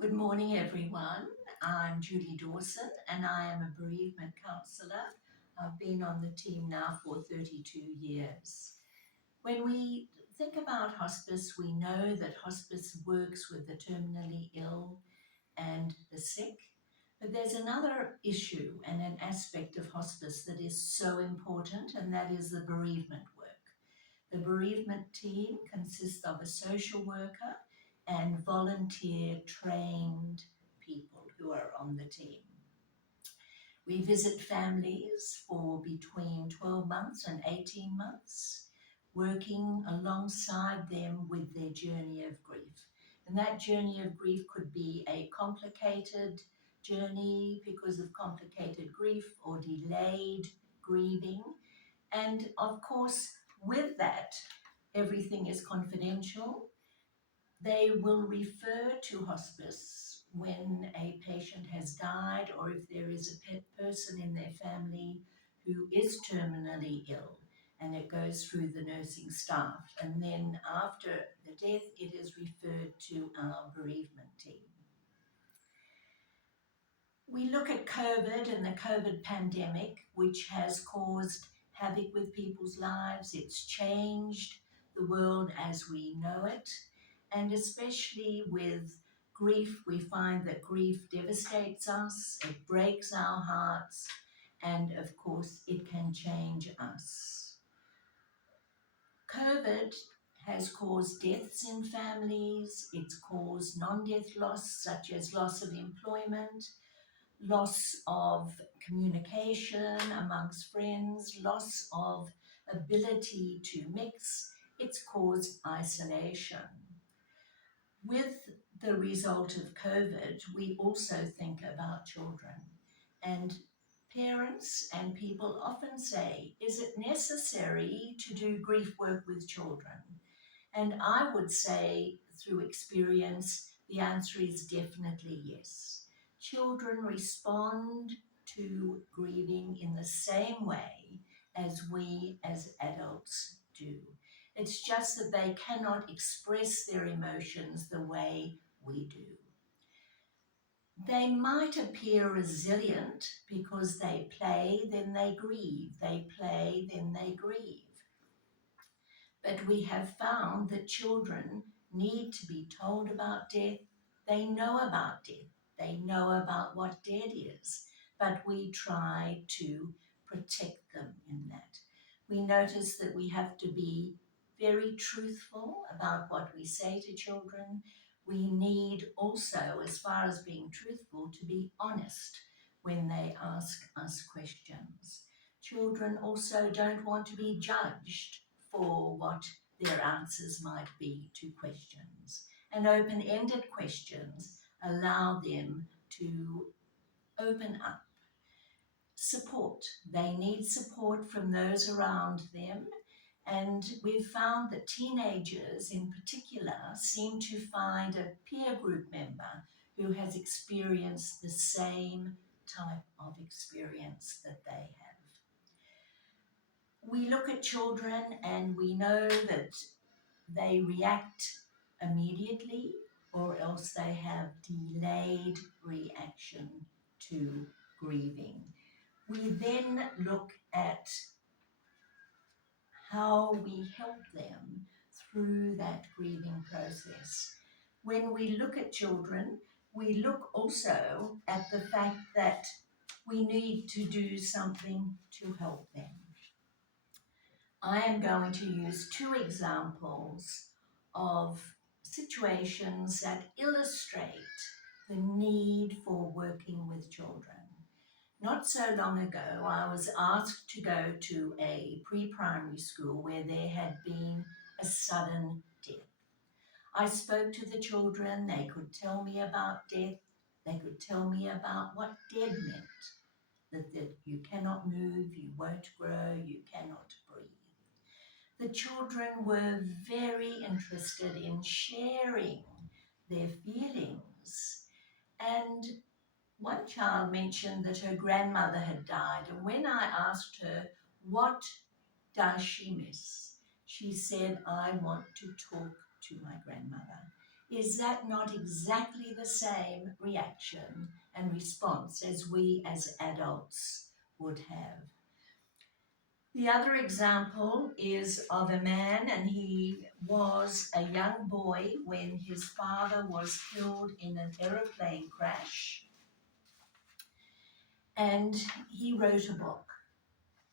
Good morning, everyone. I'm Julie Dawson and I am a bereavement counsellor. I've been on the team now for 32 years. When we think about hospice, we know that hospice works with the terminally ill and the sick. But there's another issue and an aspect of hospice that is so important, and that is the bereavement work. The bereavement team consists of a social worker and volunteer trained people who are on the team. We visit families for between 12 months and 18 months, working alongside them with their journey of grief. And that journey of grief could be a complicated journey because of complicated grief or delayed grieving. And of course, with that, everything is confidential. They will refer to hospice when a patient has died or if there is a pet person in their family who is terminally ill, and it goes through the nursing staff. And then after the death, it is referred to our bereavement team. We look at COVID and the COVID pandemic, which has caused havoc with people's lives. It's changed the world as we know it. And especially with grief, we find that grief devastates us, it breaks our hearts, and of course, it can change us. COVID has caused deaths in families, it's caused non-death loss, such as loss of employment, loss of communication amongst friends, loss of ability to mix. It's caused isolation. With the result of COVID, we also think about children. And parents and people often say, is it necessary to do grief work with children? And I would say, through experience, the answer is definitely yes. Children respond to grieving in the same way as we as adults do. It's just that they cannot express their emotions the way we do. They might appear resilient because they play, then they grieve. They play, then they grieve. But we have found that children need to be told about death. They know about death. They know about what death is. But we try to protect them in that. We notice that we have to be very truthful about what we say to children. We need also, as far as being truthful, to be honest when they ask us questions. Children also don't want to be judged for what their answers might be to questions. And open-ended questions allow them to open up. Support. They need support from those around them. And we've found that teenagers in particular seem to find a peer group member who has experienced the same type of experience that they have. We look at children and we know that they react immediately or else they have delayed reaction to grieving. We then look at how we help them through that grieving process. When we look at children, we look also at the fact that we need to do something to help them. I am going to use two examples of situations that illustrate the need for working with children. Not so long ago, I was asked to go to a pre-primary school where there had been a sudden death. I spoke to the children, they could tell me about death, they could tell me about what dead meant, that you cannot move, you won't grow, you cannot breathe. The children were very interested in sharing their feelings. And one child mentioned that her grandmother had died. And when I asked her, what does she miss? She said, I want to talk to my grandmother. Is that not exactly the same reaction and response as we as adults would have? The other example is of a man, and he was a young boy when his father was killed in an aeroplane crash. And he wrote a book,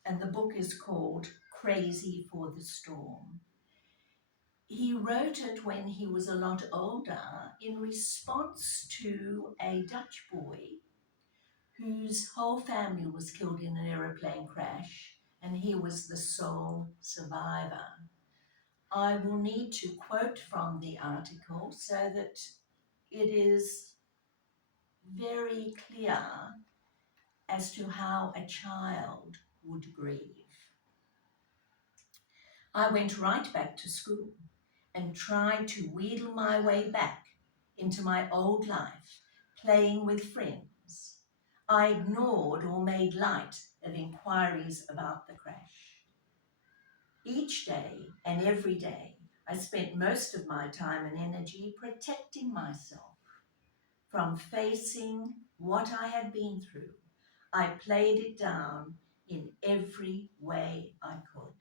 and the book is called Crazy for the Storm. He wrote it when he was a lot older in response to a Dutch boy whose whole family was killed in an aeroplane crash, and he was the sole survivor. I will need to quote from the article so that it is very clear as to how a child would grieve. I went right back to school and tried to wheedle my way back into my old life, playing with friends. I ignored or made light of inquiries about the crash. Each day and every day, I spent most of my time and energy protecting myself from facing what I had been through. I played it down in every way I could.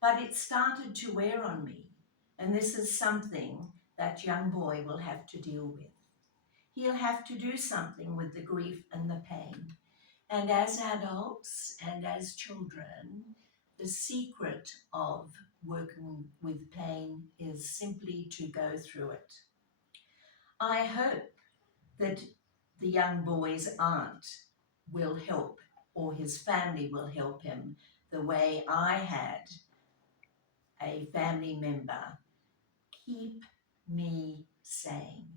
But it started to wear on me, and this is something that young boy will have to deal with. He'll have to do something with the grief and the pain. And as adults and as children, the secret of working with pain is simply to go through it. I hope that the young boy's aunt will help, or his family will help him the way I had a family member keep me sane.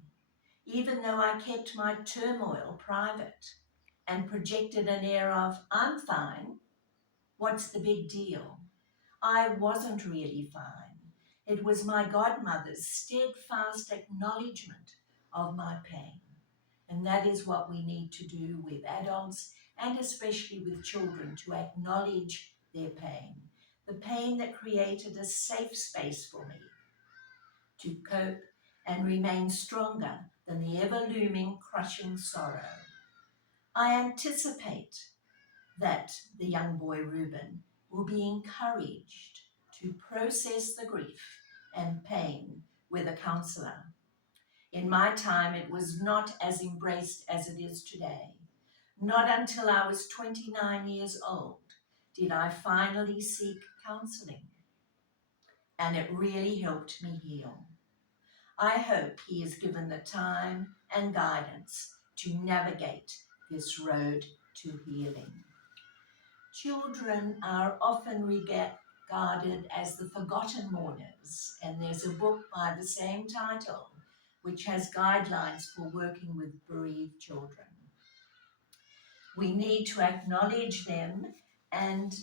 Even though I kept my turmoil private and projected an air of, I'm fine, what's the big deal? I wasn't really fine. It was my godmother's steadfast acknowledgement of my pain. And that is what we need to do with adults and especially with children, to acknowledge their pain. The pain that created a safe space for me to cope and remain stronger than the ever-looming crushing sorrow. I anticipate that the young boy Reuben will be encouraged to process the grief and pain with a counsellor. In my time, it was not as embraced as it is today. Not until I was 29 years old did I finally seek counselling, and it really helped me heal. I hope he is given the time and guidance to navigate this road to healing. Children are often regarded as the forgotten mourners, and there's a book by the same title which has guidelines for working with bereaved children. We need to acknowledge them, and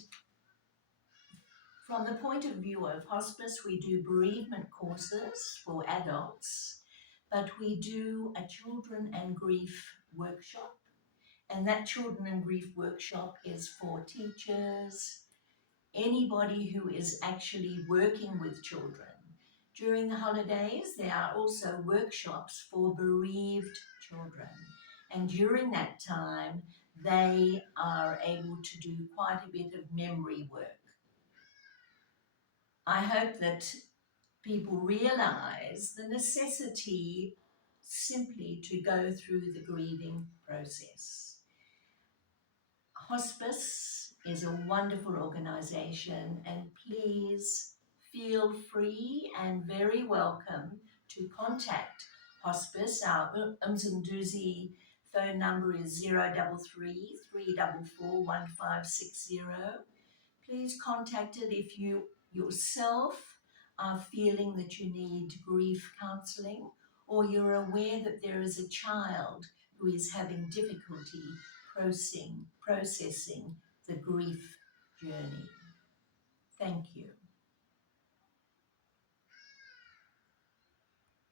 from the point of view of hospice, we do bereavement courses for adults, but we do a children and grief workshop, and that children and grief workshop is for teachers, anybody who is actually working with children. During the holidays, there are also workshops for bereaved children. And during that time, they are able to do quite a bit of memory work. I hope that people realize the necessity simply to go through the grieving process. Hospice is a wonderful organization, and please feel free and very welcome to contact Hospice. Our Msunduzi phone number is 033 344 1560. Please contact it if you yourself are feeling that you need grief counselling, or you're aware that there is a child who is having difficulty processing the grief journey. Thank you.